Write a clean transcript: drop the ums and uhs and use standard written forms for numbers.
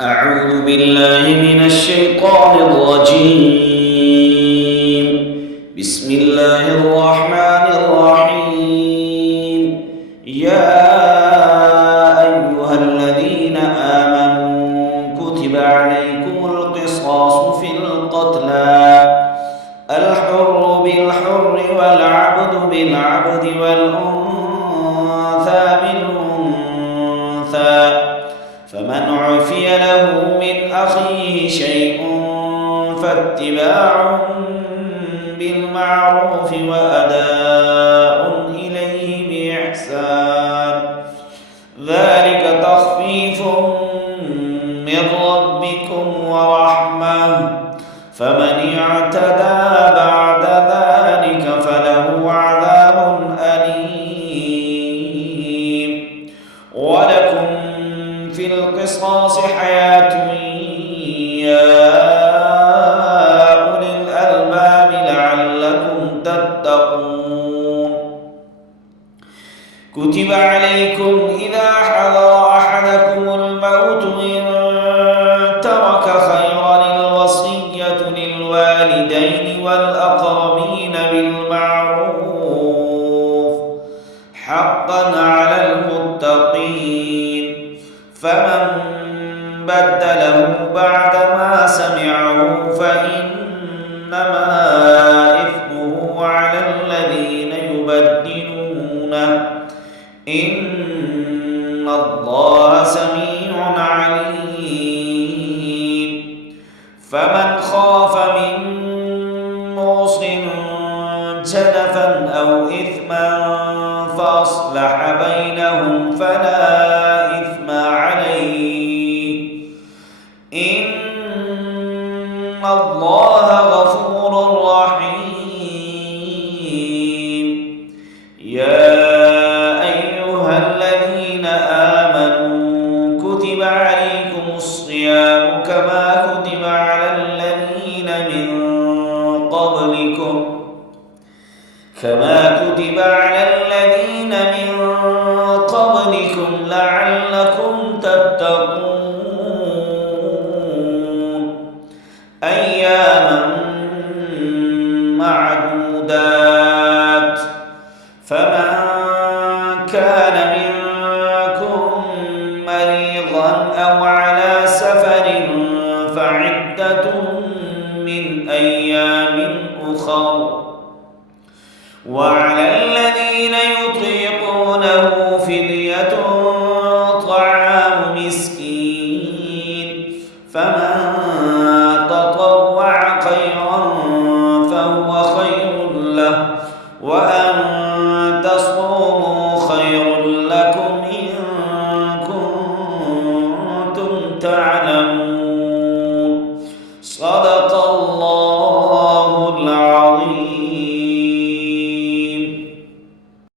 أعوذ بالله من الشيطان الرجيم. بسم الله الرحمن الرحيم. يا أيها الذين آمنوا كتب عليكم القصاص في القتلى، الحر بالحر والعبد بالعبد والأنثى بالأنثى، فمن عفي له من أخيه شيء فاتباع بالمعروف وأداء إليه بإحسان، ذلك تخفيف من ربكم ورحمة، فمن اعتدى بعد ذلك فله عذاب أليم. ولكم في القصاص حياة يا أولي الألباب لعلكم تتقون. كتب عليكم إذا حضر أحدكم الموت إن ترك خيرا الوصية للوالدين والأقربين بالمعروف حقا على المتقين، فمن بدله بعدما سمعه فإنما إثمه على الذين يبدلونه، إن الله سميع عليم. فمن خاف من موص جنفا أو إثما فأصلح بينهم فلا إثم عليه، إن الله غفور رحيم. يا أيها الذين آمنوا كتب عليكم الصيام كما كتب على الذين من قبلكم لعلكم تتقون. أياما معدودات، فمن كان منكم مريضا أو على سفر فعدة من أيام أخر، وعلى الذين يطيقونه فدية طعام مسكين، فمن